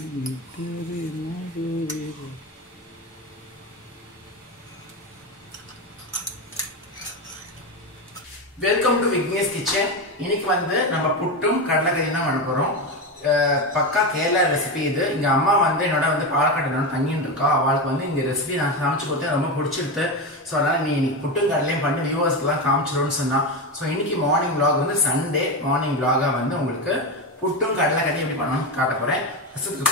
Welcome to Vignesh kitchen. இன்னைக்கு வந்து நம்ம புட்டும் கடலைக்கறி தான் பண்ண போறோம். பக்கா கேரளா ரெசிபி இது. எங்க அம்மா வந்து என்னோட வந்து பாலக்காடு தங்கிட்டு இருக்கா. அவளுக்கு வந்து இந்த ரெசிபி நான் சமைச்சு கொடுத்து ரொம்ப பிடிச்சிருக்கு. ஸோ அதனால நீ புட்டும் கடலையும் பண்ணி வியூவர்ஸ்க்குலாம் காமிச்சிடும்னு சொன்னா. ஸோ இன்னைக்கு மார்னிங் விளாக் வந்து சண்டே மார்னிங் விளாகா வந்து உங்களுக்கு புட்டும் கடலைக்கறி எப்படி பண்ணணும்னு காட்ட போறேன்.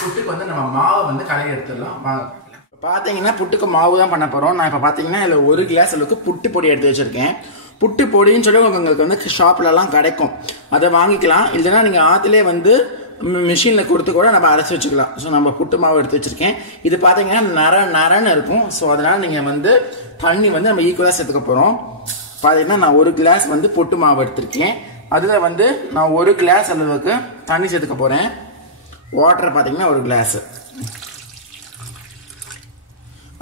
புட்டுக்கு வந்து நம்ம மாவை வந்து கடையில் எடுத்துடலாம். வாங்க பார்த்தீங்கன்னா புட்டுக்கு மாவு தான் பண்ண போறோம். நான் இப்போ பார்த்தீங்கன்னா இதில் 1 கிளாஸ் அளவுக்கு புட்டு பொடி எடுத்து வச்சிருக்கேன். புட்டு பொடின்னு சொல்லி உங்களுக்கு வந்து ஷாப்லலாம் கிடைக்கும், அதை வாங்கிக்கலாம். இல்லைன்னா நீங்கள் ஆற்றுலேயே வந்து மிஷினில் கொடுத்து கூட நம்ம அரைச்சி வச்சுக்கலாம். ஸோ நம்ம புட்டு மாவு எடுத்து வச்சுருக்கேன். இது பார்த்தீங்கன்னா நரன்னு இருக்கும். ஸோ அதனால் நீங்கள் வந்து தண்ணி வந்து நம்ம ஈக்குவலாக சேர்த்துக்க போகிறோம். பார்த்தீங்கன்னா நான் 1 கிளாஸ் வந்து புட்டு மாவு எடுத்திருக்கேன். அதில் வந்து நான் 1 கிளாஸ் அளவுக்கு தண்ணி சேர்த்துக்க போகிறேன். வாட்டர் பார்த்தீங்கன்னா 1 கிளாஸு.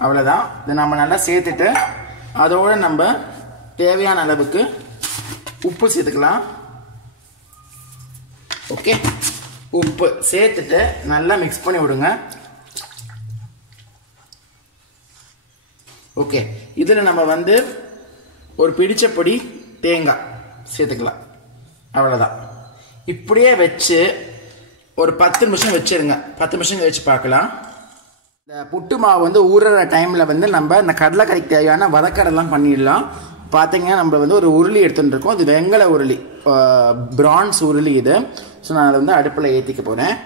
அவ்வளோதான். இதை நம்ம நல்லா சேர்த்துட்டு அதோடு நம்ம தேவையான அளவுக்கு உப்பு சேர்த்துக்கலாம். ஓகே, உப்பு சேர்த்துட்டு நல்லா மிக்ஸ் பண்ணி விடுங்க. ஓகே, இதில் நம்ம வந்து ஒரு பிடிச்ச பொடி தேங்காய் சேர்த்துக்கலாம். அவ்வளோதான். இப்படியே வச்சு ஒரு 10 நிமிஷம் வச்சிருங்க. 10 நிமிஷம் கழிச்சு பார்க்கலாம். இந்த புட்டு மாவு வந்து ஊறுற டைமில் வந்து நம்ம இந்த கடலைக்கறிக்கு தேவையான வதக்கடெல்லாம் பண்ணிடலாம். பார்த்தீங்கன்னா நம்ம வந்து ஒரு உருளி எடுத்துகிட்டு இருக்கோம். இது வெங்கல உருளி, பிரான்ஸ் உருளி இது. ஸோ நான் அதை வந்து அடுப்பில் ஏற்றிக்க போகிறேன்.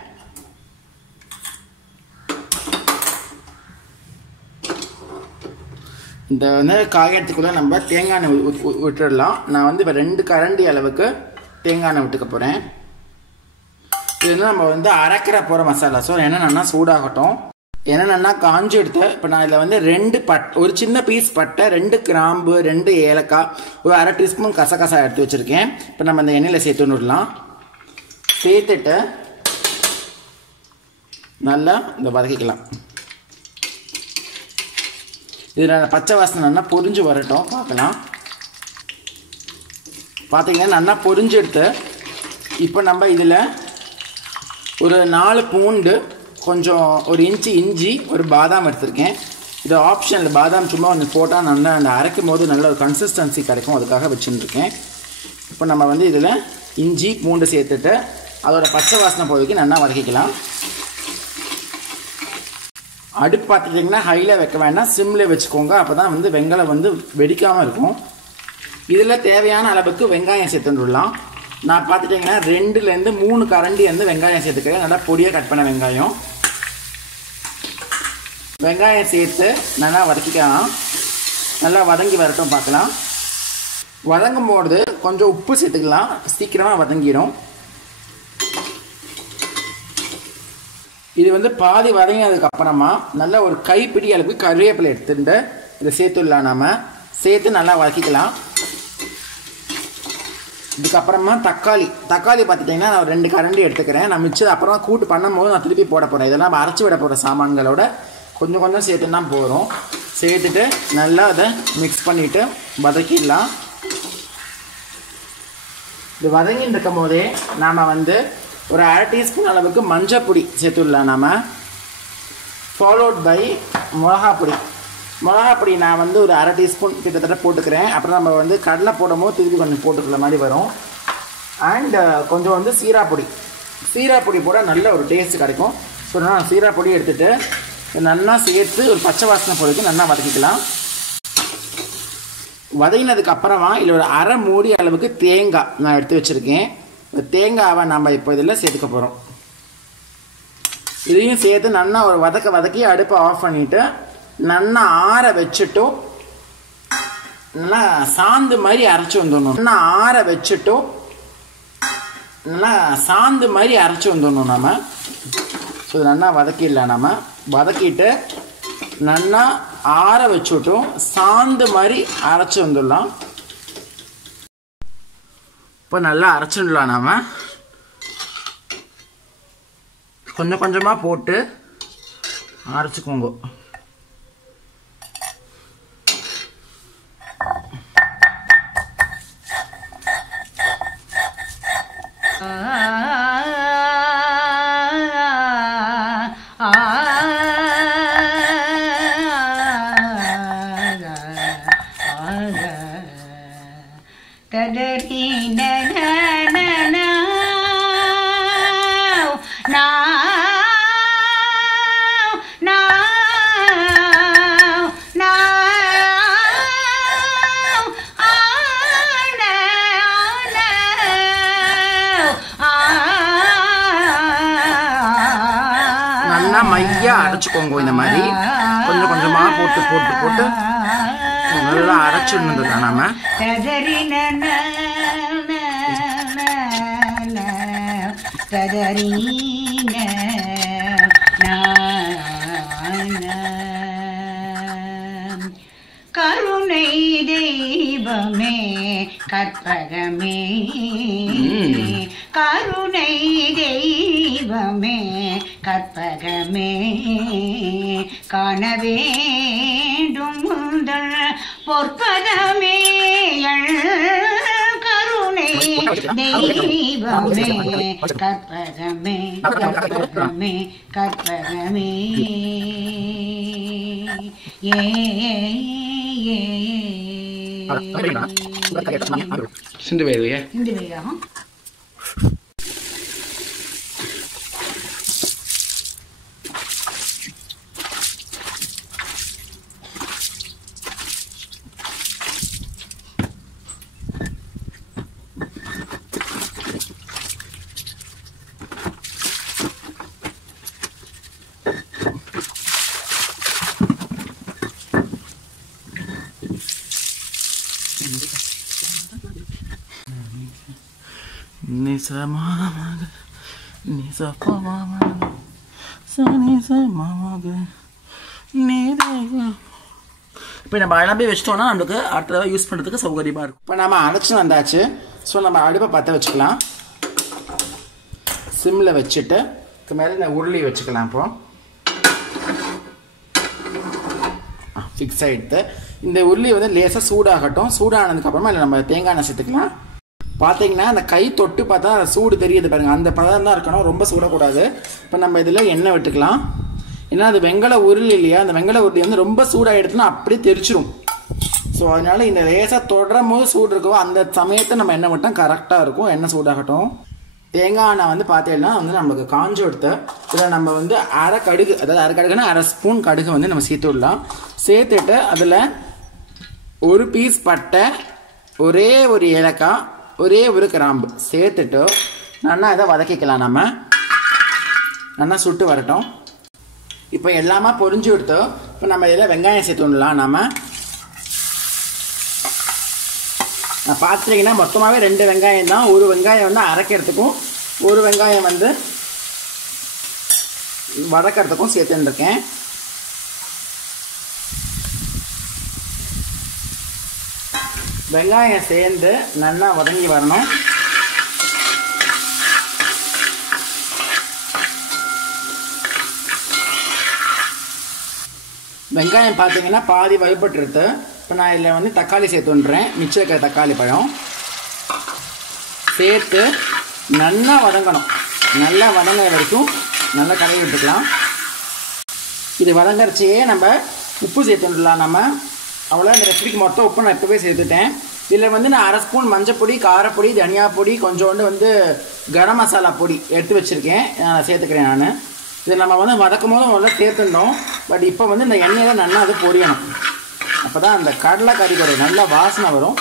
இந்த வந்து காயத்துக்குள்ளே நம்ம தேங்காய் எண்ணெய் விட்டுடலாம். நான் வந்து இப்போ 2 கரண்டி அளவுக்கு தேங்காய் எண்ணெய் விட்டுக்க போகிறேன். இது வந்து நம்ம வந்து அரைக்கிற போகிற மசாலா. ஸோ என்னென்னா சூடாகட்டும். என்னென்னா காஞ்சி எடுத்து இப்போ நான் இதில் வந்து 2 ஒரு சின்ன பீஸ் பட்டை, 2 கிராம்பு, 2 ஏலக்காய், ஒரு அரை டீஸ்பூன் கசகசா எடுத்து வச்சுருக்கேன். இப்போ நம்ம இந்த எண்ணெயில் சேர்த்து விடலாம். சேர்த்துட்டு நல்லா இந்த வதக்கிக்கலாம். இதில் பச்சை வாசனை நல்லா பொரிஞ்சு வரட்டும், பார்க்கலாம். பார்த்தீங்கன்னா நல்லா பொரிஞ்சு எடுத்து இப்போ நம்ம இதில் ஒரு 4 பூண்டு, கொஞ்சம் 1 இன்ச்சு இஞ்சி, ஒரு பாதாம் எடுத்திருக்கேன். இது ஆப்ஷனில் பாதாம் சும்மா கொஞ்சம் போட்டால் நல்லா அந்த அரைக்கும் போது நல்ல ஒரு கன்சிஸ்டன்சி கிடைக்கும், அதுக்காக வச்சுருக்கேன். இப்போ நம்ம வந்து இதில் இஞ்சி பூண்டு சேர்த்துட்டு அதோட பச்சை வாசனை போதைக்கு நல்லா வதக்கிக்கலாம். அடுப்பு பார்த்துட்டிங்கன்னா ஹையில் வைக்க வேண்டாம், சிம்மில் வச்சுக்கோங்க. அப்போ தான் வந்து வெங்காயம் வந்து வெடிக்காமல் இருக்கும். இதில் தேவையான அளவுக்கு வெங்காயம் சேர்த்துடலாம். நான் பார்த்துட்டிங்கன்னா 2லேருந்து 3 கரண்டி வந்து வெங்காயம் சேர்த்துக்கிறேன். நல்லா பொடியாக கட் பண்ண வெங்காயம். வெங்காயம் சேர்த்து நல்லா வதக்கிக்கலாம். நல்லா வதங்கி வரட்டும், பார்க்கலாம். வதங்கும் போது கொஞ்சம் உப்பு சேர்த்துக்கலாம், சீக்கிரமாக வதங்கிடும். இது வந்து பாதி வதங்கினதுக்கப்புறமா நல்லா ஒரு கைப்பிடி அளவுக்கு கருவேப்பிலை எடுத்துட்டு இதை சேர்த்துடலாம். நம்ம சேர்த்து நல்லா வதக்கிக்கலாம். இதுக்கப்புறமா தக்காளி பார்த்துட்டிங்கன்னா நான் 2 கரண்டி எடுத்துக்கிறேன். நான் மிச்சம் அப்புறமா கூட்டு பண்ணும்போது நான் திருப்பி போட போகிறேன். இதெல்லாம் அரைச்சி விட போகிற சாமான்களோட கொஞ்சம் கொஞ்சம் சேர்த்துனா போகிறோம். சேர்த்துட்டு நல்லா அதை மிக்ஸ் பண்ணிவிட்டு வதக்கிடலாம். இது வதங்கின்னு இருக்கும் போதே நாம் வந்து ஒரு அரை டீஸ்பூன் அளவுக்கு மஞ்சள் பொடி சேர்த்துடலாம். நாம் ஃபாலோட் பை மிளகாப்பொடி நான் வந்து ஒரு அரை டீஸ்பூன் கிட்டத்தட்ட போட்டுக்கிறேன். அப்புறம் நம்ம வந்து கடலை போடும்போது திருப்பி கொஞ்சம் போட்டுக்கிற மாதிரி வரும். அண்ட் கொஞ்சம் வந்து சீராப்பொடி போட நல்ல ஒரு டேஸ்ட் கிடைக்கும். ஸோ நான் சீராப்பொடி எடுத்துகிட்டு நல்லா சேர்த்து ஒரு பச்சை வாசனை பொடிக்கு நல்லா வதக்கிக்கலாம். வதங்கினதுக்கு அப்புறமா இதில் ஒரு அரை மூடி அளவுக்கு தேங்காய் நான் எடுத்து வச்சுருக்கேன். இந்த தேங்காவை நம்ம இப்போ இதில் சேர்த்துக்க போகிறோம். இதையும் சேர்த்து நல்லா ஒரு வதக்கி அடுப்பை ஆஃப் பண்ணிவிட்டு நல்லா ஆற வச்சுட்டும் நல்லா சாந்து மாதிரி அரைச்சி வந்துடணும். நல்லா ஆற வச்சுட்டும் நல்லா சாந்து மாதிரி அரைச்சி வந்துடணும் நம்ம. ஸோ நல்லா வதக்கிடலாம். நம்ம வதக்கிட்டு நல்லா ஆற வச்சுட்டும் சாந்து மாதிரி அரைச்சி வந்துடலாம். இப்போ நல்லா அரைச்சிடலாம். நம்ம கொஞ்சம் கொஞ்சமாக போட்டு அரைச்சிக்கோங்க. ததரி நன நல்லா மையா அரைச்சுக்கோங்க. இந்த மாதிரி கொஞ்சம் கொஞ்சமா போட்டு போட்டு போட்டு நல்லா அரைச்சிடணும். நாம கருணை தெய்வமே கற்பகமே கருணை தெய்வமே கற்பகமே காண வேண்டும் முதல் பொற்பதமே கருணை தெய்வமே கற்பகமே கற்பகமே கற்பகமே சிந்து வேலையே இந்த வேலையா இப்போ நம்ம அழகாக வச்சிட்டோம்னா நம்மளுக்கு அடுத்த யூஸ் பண்ணுறதுக்கு சௌகரியமாக இருக்கும். இப்போ நம்ம அரைச்சி வந்தாச்சு. ஸோ நம்ம அடுப்பை பற்ற வச்சுக்கலாம். சிம்மில் வச்சுட்டு மேலே இந்த உருளி வச்சுக்கலாம். இப்போ ஃபிக்ஸ் ஆகிடுது. இந்த உருளி வந்து லேசாக சூடாகட்டும். சூடானதுக்கப்புறமா இல்லை நம்ம தேங்காய் எண்ணெய் சேர்த்துக்கலாம். பார்த்தீங்கன்னா அந்த கை தொட்டு பார்த்தா சூடு தெரியுது பாருங்கள். அந்த பதம் தான் இருக்கணும், ரொம்ப சூடக்கூடாது. இப்போ நம்ம இதில் எண்ணெய் விட்டுக்கலாம். ஏன்னா அது வெங்கல உருளி இல்லையா, அந்த வெங்கல உருளி வந்து ரொம்ப சூடாகிடுதுன்னா அப்படியே தெரிச்சிரும். ஸோ அதனால இந்த லேசாக தொடரும் போது சூடு இருக்கும். அந்த சமயத்தை நம்ம எண்ணெய் விட்டால் கரெக்டாக இருக்கும். எண்ணெய் சூடாகட்டும். தேங்காய் எண்ணெய் வந்து பார்த்தீங்கன்னா வந்து நம்மளுக்கு காஞ்சி எடுத்து இதில் நம்ம வந்து அரை கடுகு, அதாவது அரை கடுகுன்னா அரை ஸ்பூன் கடுகு வந்து நம்ம சேர்த்து விடலாம். சேர்த்துட்டு அதில் ஒரு பீஸ் பட்டை, ஒரே ஒரு ஏலக்காய், ஒரே ஒரு கிராம்பு சேர்த்துட்டு நல்லா இதை வதக்கிக்கலாம். நம்ம நல்லா சுட்டு வரட்டும். இப்போ எல்லாமே பொரிஞ்சு விடுத்தோம். இப்போ நம்ம இதில் வெங்காயம் சேர்த்து விடலாம். நம்ம பார்த்துட்டிங்கன்னா மொத்தமாகவே 2 வெங்காயம் தான். ஒரு வெங்காயம் வந்து அரைக்கிறதுக்கும் ஒரு வெங்காயம் வந்து வதக்கிறதுக்கும் சேர்த்துருக்கேன். வெங்காயம் சேர்ந்து நல்லா வதங்கி வரணும். வெங்காயம் பார்த்தீங்கன்னா பாதி வறுபட்டுருது. இப்போ நான் இதில் வந்து தக்காளி சேர்த்துன்றேன். மிச்சம் இருக்கிற தக்காளி பழம் சேர்த்து நல்லா வதங்கணும். நல்லா வதங்குற வரைக்கும் நல்லா கலக்கி விட்டுக்கலாம். இது வதங்கறச்சே நம்ம உப்பு சேர்த்துடலாம். நம்ம அவ்வளோ இந்த ரெசிபிக்கு மொத்தம் உப்பு நான் இப்போவே சேர்த்துட்டேன். இதில் வந்து நான் அரை ஸ்பூன் மஞ்சப்பொடி, காரப்பொடி, தனியா பொடி, கொஞ்சோண்டு வந்து கரம் மசாலா பொடி எடுத்து வச்சுருக்கேன். நான் சேர்த்துக்கிறேன். நான் இதை நம்ம வந்து வதக்கும் போது முதல்ல சேர்த்துட்டோம். பட் இப்போ வந்து இந்த எண்ணெயில் நல்லா அது பொரியணும். அப்போ தான் அந்த கடலை கறிக்கறி நல்லா வாசனை வரும்.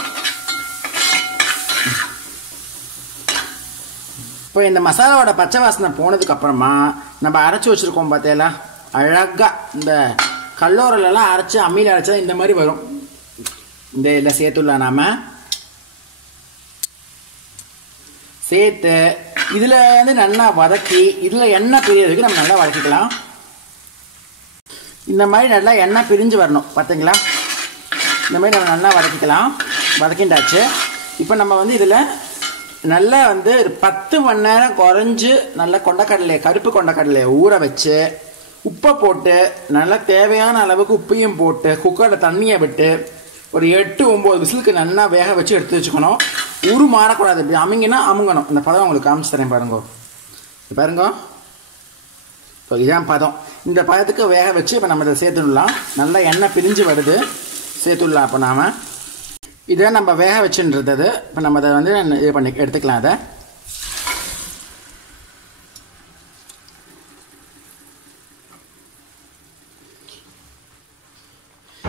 இப்போ இந்த மசாலாவோட பச்சை வாசனை போனதுக்கப்புறமா நம்ம அரைச்சி வச்சுருக்கோம் பார்த்தீங்களா, அழகாக இந்த கல்லோரலெல்லாம் அரைச்சி அம்மியில் அரைச்சா இந்த மாதிரி வரும். இந்த இதில் சேர்த்துடலாம். நாம் சேர்த்து இதில் வந்து நல்லா வதக்கி இதில் எண்ணெய் பிரியறதுக்கு நம்ம நல்லா வதக்கிக்கலாம். இந்த மாதிரி நல்லா எண்ணெய் பிரிஞ்சு வரணும். பார்த்தீங்களா, இந்த மாதிரி நம்ம நல்லா வதக்கிக்கலாம். வதக்கிண்டாச்சு. இப்போ நம்ம வந்து இதில் நல்லா வந்து 10 மணி நேரம் குறைஞ்சி நல்லா கொண்டக்கடலையை, கருப்பு கொண்டக்கடலையை ஊற வச்சு உப்பை போட்டு நல்லா தேவையான அளவுக்கு உப்பையும் போட்டு குக்கரில் தண்ணியை விட்டு ஒரு 8-9 விசிலுக்கு நல்லா வேக வச்சு எடுத்து வச்சுக்கணும். உரு மாறக்கூடாது. இப்படி அமுங்கினா அமுங்கணும். இந்த பதம் உங்களுக்கு காமிச்சு தரேன் பாருங்க. பாருங்க, இப்போ இதான் பதம். இந்த பதத்துக்கு வேக வச்சு இப்போ நம்ம இதை சேர்த்துடலாம். நல்லா எண்ணெய் பிரிஞ்சு வருது, சேர்த்துடலாம். இப்போ நாம் இதை நம்ம வேக வச்சுன்றது. இப்போ நம்ம அதை வந்து இது பண்ணி எடுத்துக்கலாம். அதை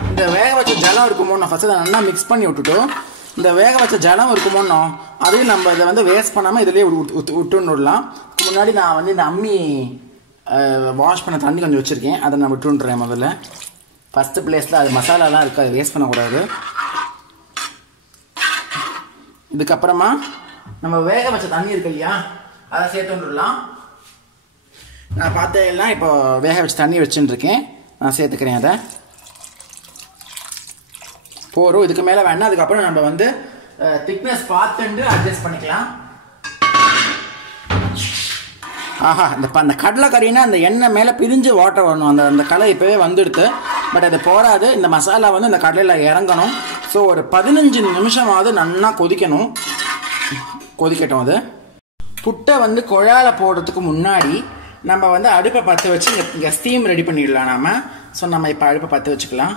இந்த வேக வச்ச ஜலம் இருக்குமோ நான் ஃபஸ்ட்டு நல்லா மிக்ஸ் பண்ணி விட்டுட்டு இந்த வேக வச்ச ஜலம் இருக்குமோன்னோ அதையும் நம்ம இதை வந்து வேஸ்ட் பண்ணாமல் இதிலே விட்டுன்னு விடலாம். முன்னாடி நான் வந்து இந்த அம்மி வாஷ் பண்ண தண்ணி கொஞ்சம் வச்சுருக்கேன், அதை நான் விட்டுன்றேன். முதல்ல ஃபஸ்ட்டு பிளேஸில் அது மசாலாலாம் இருக்குது, அதை வேஸ்ட் பண்ணக்கூடாது. இதுக்கப்புறமா நம்ம வேக வச்ச தண்ணி இருக்கு இல்லையா, அதை சேர்த்து விடலாம். நான் பார்த்தேன் இப்போ வேக வச்ச தண்ணி வச்சுன்னு இருக்கேன், நான் சேர்த்துக்கிறேன். அதை போகிறோம், இதுக்கு மேலே வேணாம். அதுக்கப்புறம் நம்ம வந்து திக்னஸ் பார்த்துட்டு அட்ஜஸ்ட் பண்ணிக்கலாம். ஆஹா, அந்த கடலைக்கறினா அந்த எண்ணெய் மேலே பிரிஞ்சு வாட்டர் வரணும். அந்த கலை இப்போவே வந்துடுது, பட் அது போகாது. இந்த மசாலா வந்து அந்த கடலையில் இறங்கணும். ஸோ ஒரு 15 நிமிஷமாவது நல்லா கொதிக்கட்டும். அது புட்டை வந்து குழால போடுறதுக்கு முன்னாடி நம்ம வந்து அடுப்பை பற்ற வச்சு இங்கே ஸ்டீம் ரெடி பண்ணிடலாம் நாம. ஸோ நம்ம இப்போ அடுப்பை பற்ற வச்சுக்கலாம்.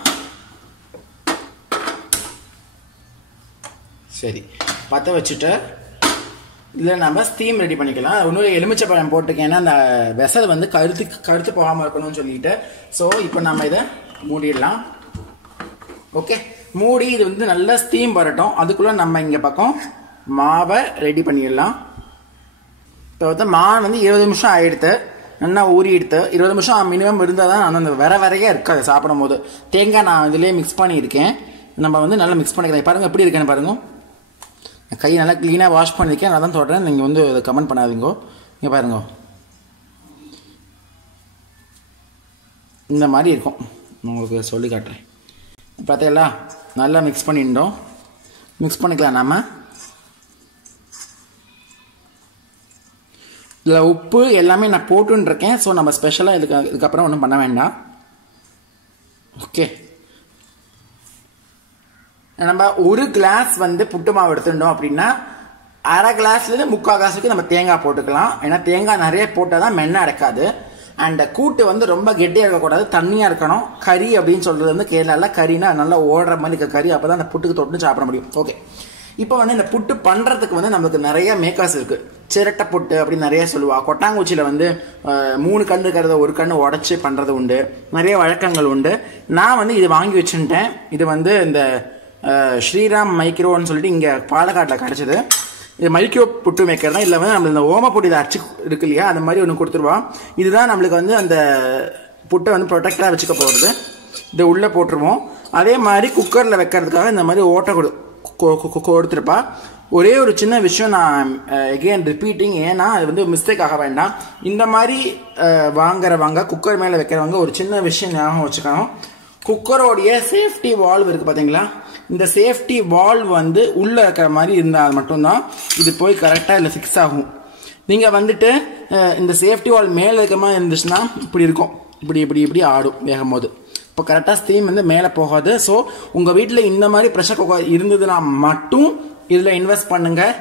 சரி, பற்ற வச்சுட்டு இதில் நம்ம ஸ்டீம் ரெடி பண்ணிக்கலாம். இன்னொரு எலுமிச்சை பழம் போட்டுக்கேன், ஏன்னா அந்த வெசல் வந்து கருத்து போகாமல் இருக்கணும்னு சொல்லிட்டு. ஸோ இப்போ நம்ம இதை மூடிடலாம். ஓகே, மூடி இது வந்து நல்லா ஸ்டீம் வரட்டும். அதுக்குள்ளே நம்ம இங்கே பக்கம் மாவை ரெடி பண்ணிடலாம். இப்போ வந்து மாவு வந்து 20 நிமிஷம் ஆகிடுது, நல்லா ஊறிடுது. 20 நிமிஷம் மினிமம் இருந்தால் தான் அந்த வரையே இருக்காது சாப்பிடும் போது. தேங்காய் நான் இதிலே மிக்ஸ் பண்ணியிருக்கேன், நம்ம வந்து நல்லா மிக்ஸ் பண்ணிக்கிறேன். பாருங்கள் எப்படி இருக்கேன்னு பாருங்கள். கை நல்லா க்ளீனாக வாஷ் பண்ணியிருக்கேன், நான் தான் சொல்கிறேன், நீங்கள் வந்து அதை கமெண்ட் பண்ணாதீங்கோ. இங்கே பாருங்க, இந்த மாதிரி இருக்கும். உங்களுக்கு சொல்லி காட்டுறேன். பார்த்தீங்களா, நல்லா மிக்ஸ் பண்ணிட்டோம். மிக்ஸ் பண்ணிக்கலாம் நாம். இதில் உப்பு எல்லாமே நான் போட்டுருக்கேன். ஸோ நம்ம ஸ்பெஷலாக இதுக்கப்புறம் ஒன்றும் பண்ண வேண்டாம். ஓகே, நம்ம ஒரு கிளாஸ் வந்து புட்டு மாவு எடுத்துட்டோம் அப்படின்னா அரை கிளாஸ்லேருந்து 3/4 கிளாஸுக்கு நம்ம தேங்காய் போட்டுக்கலாம். ஏன்னா தேங்காய் நிறைய போட்டால் தான் மென்ன அடைக்காது. அண்ட் கூட்டு வந்து ரொம்ப கெட்டியாக இருக்கக்கூடாது, தண்ணியாக இருக்கணும். கறி அப்படின்னு சொல்கிறது வந்து கேரளாவில் கறினா நல்லா ஓடுற மாதிரி இருக்க கறி, அப்போ தான் அந்த புட்டுக்கு தொட்டு சாப்பிட முடியும். ஓகே, இப்போ வந்து இந்த புட்டு பண்ணுறதுக்கு வந்து நமக்கு நிறைய மேக்கர்ஸ் இருக்குது. சிரட்டை புட்டு அப்படின்னு நிறைய சொல்லுவாள். கொட்டாங்குச்சியில் வந்து 3 கன்று இருக்கிறத 1 கன்று உடச்சி பண்ணுறது உண்டு, நிறைய வழக்கங்கள் உண்டு. நான் வந்து இது வாங்கி வச்சுட்டேன். இது வந்து இந்த ஸ்ரீராம் மைக்ரோன்னு சொல்லிட்டு இங்கே பாலக்காட்டில் கிடச்சிது. இது மைக்ரோ புட்டு மேக்கர் தான். இதில் வந்து நம்மளுக்கு இந்த ஓமப்பொடி இதை அரைச்சி இருக்கு இல்லையா, அது மாதிரி ஒன்று கொடுத்துருவான். இதுதான் நம்மளுக்கு வந்து அந்த புட்டை வந்து ப்ரொடெக்டாக வச்சுக்க போகிறது. இதை உள்ளே போட்டுருவோம். அதே மாதிரி குக்கரில் வைக்கிறதுக்காக இந்த மாதிரி ஓட்டை கொடுத்துருப்பா. ஒரே ஒரு சின்ன விஷயம் நான் எகெயின் ரிப்பீட்டிங், ஏன்னா அது வந்து மிஸ்டேக் ஆக வேண்டாம். இந்த மாதிரி வாங்குறவங்க குக்கர் மேலே வைக்கிறவங்க ஒரு சின்ன விஷயம் ஞாபகம் வச்சுக்கணும். குக்கரோடைய சேஃப்டி வால்வ் இருக்குது பார்த்தீங்களா, இந்த சேஃப்டி வால்வ் வந்து உள்ளே இருக்கிற மாதிரி இருந்தால் மட்டும்தான் இது போய் கரெக்டாக இல்லை ஃபிக்ஸ் ஆகும். நீங்கள் வந்துட்டு இந்த சேஃப்டி வால்வ் மேலே இருக்கிற மாதிரி இருந்துச்சுன்னா இப்படி இருக்கும், இப்படி இப்படி இப்படி ஆடும் வேகும் போது. இப்போ கரெக்டாக ஸ்டீம் வந்து மேலே போகாது. ஸோ உங்கள் வீட்டில் இந்த மாதிரி ப்ரெஷர் குக்கர் இருந்ததுன்னா மட்டும் இதில் இன்வெஸ்ட் பண்ணுங்கள்.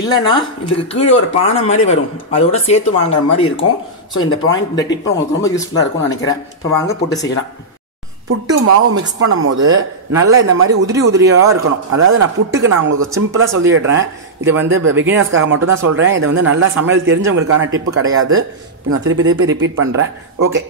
இல்லைனா இதுக்கு கீழே ஒரு பானை மாதிரி வரும், அதோட சேர்த்து வாங்குற மாதிரி இருக்கும். ஸோ இந்த பாயிண்ட், இந்த டிப் உங்களுக்கு ரொம்ப யூஸ்ஃபுல்லாக இருக்கும்னு நினைக்கிறேன். இப்போ வாங்க புட்டு செய்யலாம். புட்டு மாவு மிக்ஸ் பண்ணும் போது நல்லா இந்த மாதிரி உதிரியாக இருக்கணும். அதாவது நான் புட்டுக்கு நான் உங்களுக்கு சிம்பிளாக சொல்லிடுறேன். இது வந்து பிகினர்ஸ்க்காக மட்டும் தான் சொல்கிறேன். இது வந்து நல்லா சமையல் தெரிஞ்சவங்களுக்கான டிப்பு கிடையாது. இப்போ நான் திருப்பி ரிப்பீட் பண்ணுறேன். ஓகே,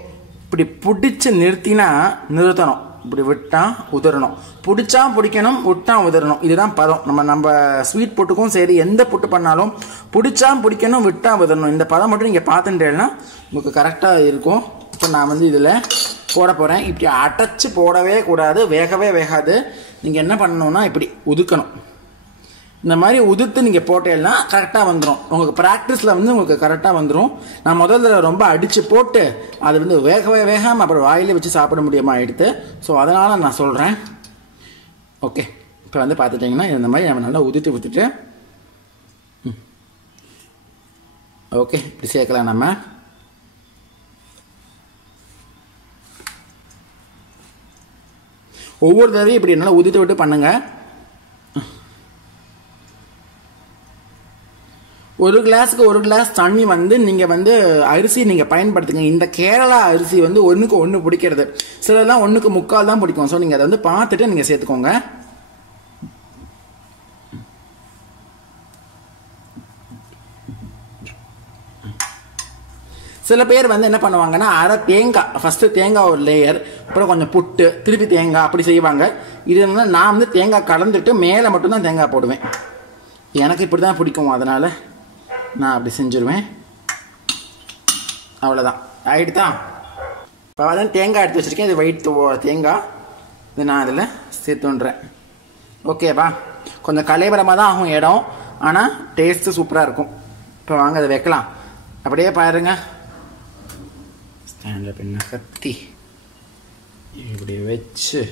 இப்படி பிடிச்சி நிறுத்தணும். இப்படி விட்டா உதறணும், பிடிச்சா பிடிக்கணும், விட்டா உதறணும். இதுதான் பதம். நம்ம ஸ்வீட் புட்டுக்கும் சரி, எந்த புட்டு பண்ணாலும் பிடிச்சா பிடிக்கணும், விட்டா உதறணும். இந்த பதம் மட்டும் நீங்கள் பார்த்துட்டேன்னா உங்களுக்கு கரெக்டாக இருக்கும். இப்போ நான் வந்து இதில் போட போகிறேன். இப்படி அடைச்சி போடவே கூடாது, வேகவே வேகாது. நீங்கள் என்ன பண்ணணும்னா இப்படி உதுக்கணும். இந்த மாதிரி உதுத்து நீங்கள் போட்டேன்னா கரெக்டாக வந்துடும். உங்களுக்கு ப்ராக்டிஸில் வந்து உங்களுக்கு கரெக்டாக வந்துடும். நான் முதல்ல ரொம்ப அடித்து போட்டு அது வந்து வேகாமல் அப்புறம் வாயிலே வச்சு சாப்பிட முடியாமல் ஆகிடுது. ஸோ அதனால் நான் சொல்கிறேன். ஓகே, இப்போ வந்து பார்த்துட்டிங்கன்னா இந்த மாதிரி நம்ம நல்லா உதுத்துட்டு ஓகே இப்படி சேர்க்கலாம். நம்ம ஒவ்வொரு தடவையும் இப்படி நல்லா உதித்து விட்டு பண்ணுங்க. ஒரு கிளாஸுக்கு 1 கிளாஸ் தண்ணி வந்து நீங்கள் வந்து அரிசி நீங்கள் பயன்படுத்துங்க. இந்த கேரளா அரிசி வந்து 1க்கு 1 பிடிக்கிறது, சிலதெல்லாம் 1க்கு 3/4 தான் பிடிக்கும். ஸோ நீங்கள் அதை வந்து பார்த்துட்டு நீங்கள் சேர்த்துக்கோங்க. சில பேர் வந்து என்ன பண்ணுவாங்கன்னா அரை தேங்காய் ஃபஸ்ட்டு தேங்காய் ஒரு லேயர் அப்புறம் கொஞ்சம் புட்டு திருப்பி தேங்காய் அப்படி செய்வாங்க. இது வந்து நான் வந்து தேங்காய் கலந்துட்டு மேலே மட்டும்தான் தேங்காய் போடுவேன். எனக்கு இப்படி தான் பிடிக்கும், அதனால் நான் அப்படி செஞ்சுருவேன். அவ்வளோதான் ஆகிட்டு தான். இப்போ அதான் தேங்காய் எடுத்து வச்சுருக்கேன். இது வெயிட் தேங்காய் இது நான் அதில் சேர்த்துன்றேன். ஓகேவா? கொஞ்சம் கலைபரமாக தான் ஆகும் இடம், ஆனால் டேஸ்ட்டு சூப்பராக இருக்கும். இப்போ வாங்க அதை வைக்கலாம். அப்படியே பாருங்க, ஸ்டாண்டில் பின்ன கத்தி இப்படி வச்சு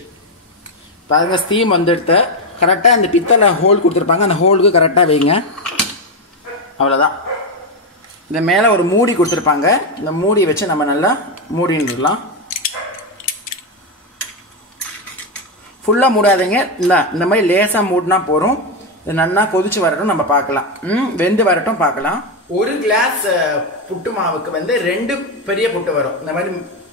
பாருங்க. ஸ்டீம் வந்துடுத்து. கரெக்டாக இந்த பித்தளை ஹோல் கொடுத்துருப்பாங்க, அந்த ஹோலுக்கு கரெக்டாக வைங்க. அவ்வளோதான். இந்த மேலே ஒரு மூடி கொடுத்துருப்பாங்க, இந்த மூடி வச்சு நம்ம நல்லா மூடிடலாம். ஃபுல்லாக மூடாதீங்க, இந்த மாதிரி லேசாக மூடினா போகிறோம். இது நல்லா கொதிச்சு வரட்டும், நம்ம பார்க்கலாம். வெந்து வரட்டும் பார்க்கலாம். ஒரு கிளாஸ் புட்டு மாவுக்கு வந்து 2 பெரிய புட்டு வரும். இந்த மாதிரி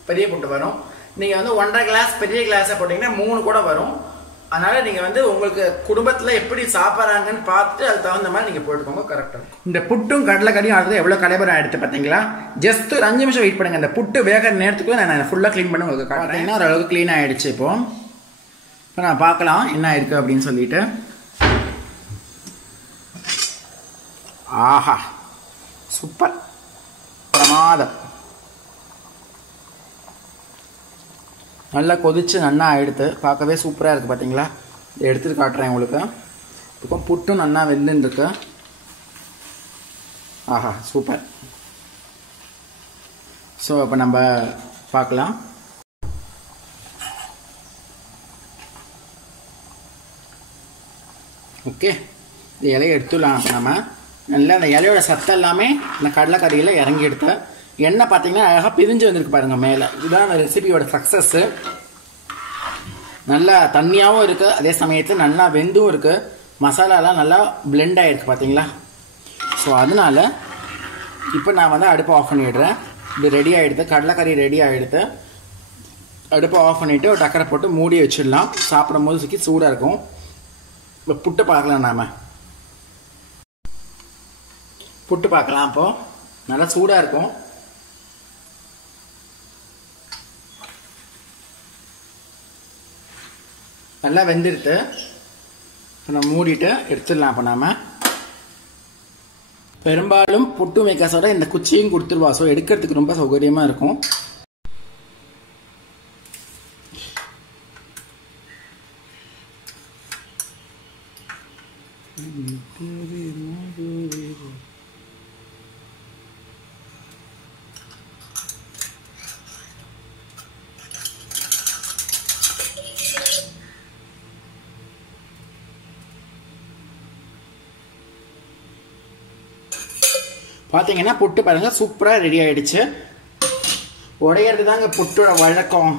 பெரிய புட்டு வரும். நீங்கள் வந்து 1.5 கிளாஸ் பெரிய கிளாஸாக போட்டிங்கன்னா 3 கூட வரும். அதனால் நீங்கள் வந்து உங்களுக்கு குடும்பத்தில் எப்படி சாப்பிட்றாங்கன்னு பார்த்து அதுக்கு தகுந்த மாதிரி நீங்கள் போட்டுக்கோங்க, கரெக்டாக இருக்கும். இந்த புட்டும் கடலைக்கறியும் ஆகுது எவ்வளோ கலைபரம் ஆகிடுது பார்த்தீங்களா? ஜஸ்ட் ஒரு 5 நிமிஷம் வெயிட் பண்ணுங்கள். இந்த புட்டு வேக நேரத்துக்கு நான் ஃபுல்லாக க்ளீன் பண்ணி உங்களுக்கு காட்டுறேன்னா ஓரளவுக்கு க்ளீன் ஆகிடுச்சு. இப்போ நான் பார்க்கலாம் என்ன ஆயிருக்கு அப்படின்னு சொல்லிட்டு. ஆஹா, சூப்பர், பிரமாதம். நல்லா கொதிச்சு நல்லா ஆயிடுத்து. பார்க்கவே சூப்பராக இருக்குது பார்த்தீங்களா? இதை எடுத்துட்டு காட்டுறேன் உங்களுக்கு. இப்போ புட்டும் நல்லா வெந்துருக்கு. ஆஹா, சூப்பர். ஸோ இப்போ நம்ம பார்க்கலாம். ஓகே, இந்த இலையை எடுத்துடலாம். நம்ம நல்லா அந்த இலையோட சத்தம் எல்லாமே இந்த கடலைக்கறியில் இறங்கி எடுத்து எண்ணெய் பார்த்தீங்கன்னா அழகாக பிரிஞ்சு வந்திருக்கு பாருங்கள் மேலே. இதுதான் அந்த ரெசிபியோட சக்ஸஸ்ஸு. நல்லா தண்ணியாகவும் இருக்குது, அதே சமயத்தில் நல்லா வெந்தும் இருக்குது. மசாலாலாம் நல்லா பிளெண்ட் ஆகிருக்கு பார்த்தீங்களா? ஸோ அதனால் இப்போ நான் வந்து அடுப்பை ஆஃப் பண்ணிடுறேன். இது ரெடி ஆகிடுது, கடலைக்கறி ரெடி ஆகிடுது. அடுப்பை ஆஃப் பண்ணிவிட்டு ஒரு டக்கரை போட்டு மூடி வச்சிடலாம். சாப்பிடும் போது சுக்கி சூடாக இருக்கும். இப்போ புட்டு பார்க்கலாம். நாம் புட்டு பார்க்கலாம். அப்போது நல்லா சூடாக இருக்கும். நல்லா வெந்துடுத்து. இப்போ நம்ம மூடிட்டு எடுத்துடலாம். இப்போ நாம் பெரும்பாலும் புட்டு மேக்கர்ஸோட இந்த குச்சியும் கொடுத்துருவா. ஸோ எடுக்கிறதுக்கு ரொம்ப சௌகரியமாக இருக்கும். பார்த்தீங்கன்னா புட்டு பாருங்கள் சூப்பராக ரெடி ஆகிடுச்சு. உடையிறது தாங்க புட்டோட வழக்கம்.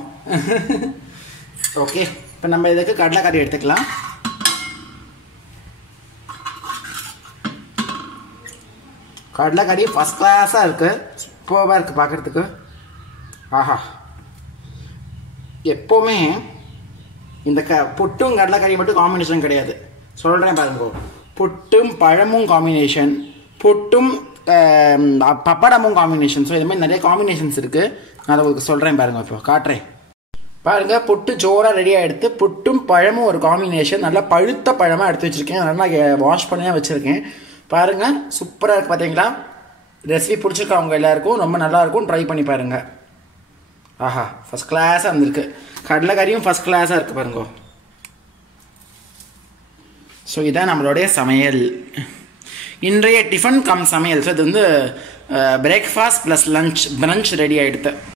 ஓகே, இப்போ நம்ம இதுக்கு கடலைக்கறி எடுத்துக்கலாம். கடலைக்கறி ஃபஸ்ட் கிளாஸாக இருக்குது, சூப்பராக இருக்குது பார்க்குறதுக்கு. ஆஹா, எப்போவுமே இந்த புட்டும் கடலைக்கறி மட்டும் காம்பினேஷன் கிடையாது. சொல்கிறேன் பாருங்க, புட்டும் பழமும் காம்பினேஷன், புட்டும் பப்படமும் காம்பினேஷன். ஸோ இது மாதிரி நிறைய காம்பினேஷன்ஸ் இருக்குது. நான் அதை உங்களுக்கு சொல்கிறேன் பாருங்கள். இப்போ காட்டுறேன் பாருங்கள். புட்டு ஜோராக ரெடியாக எடுத்து புட்டும் பழமும் ஒரு காம்பினேஷன். நல்லா பழுத்த பழமாக எடுத்து வச்சுருக்கேன். நல்லா வாஷ் பண்ணி தான் வச்சுருக்கேன். பாருங்கள் சூப்பராக இருக்குது பார்த்தீங்களா? ரெசிபி பிடிச்சிருக்கவங்க எல்லாருக்கும் ரொம்ப நல்லாயிருக்கும், ட்ரை பண்ணி பாருங்கள். ஆஹா, ஃபஸ்ட் கிளாஸாக இருந்திருக்கு. கடலைக்கறியும் ஃபஸ்ட் கிளாஸாக இருக்குது பாருங்க. ஸோ இதான் நம்மளுடைய சமையல், இன்றைய டிஃபன் கம் சமையல். ஸோ இது வந்து breakfast plus lunch brunch ready ஆகிடுது.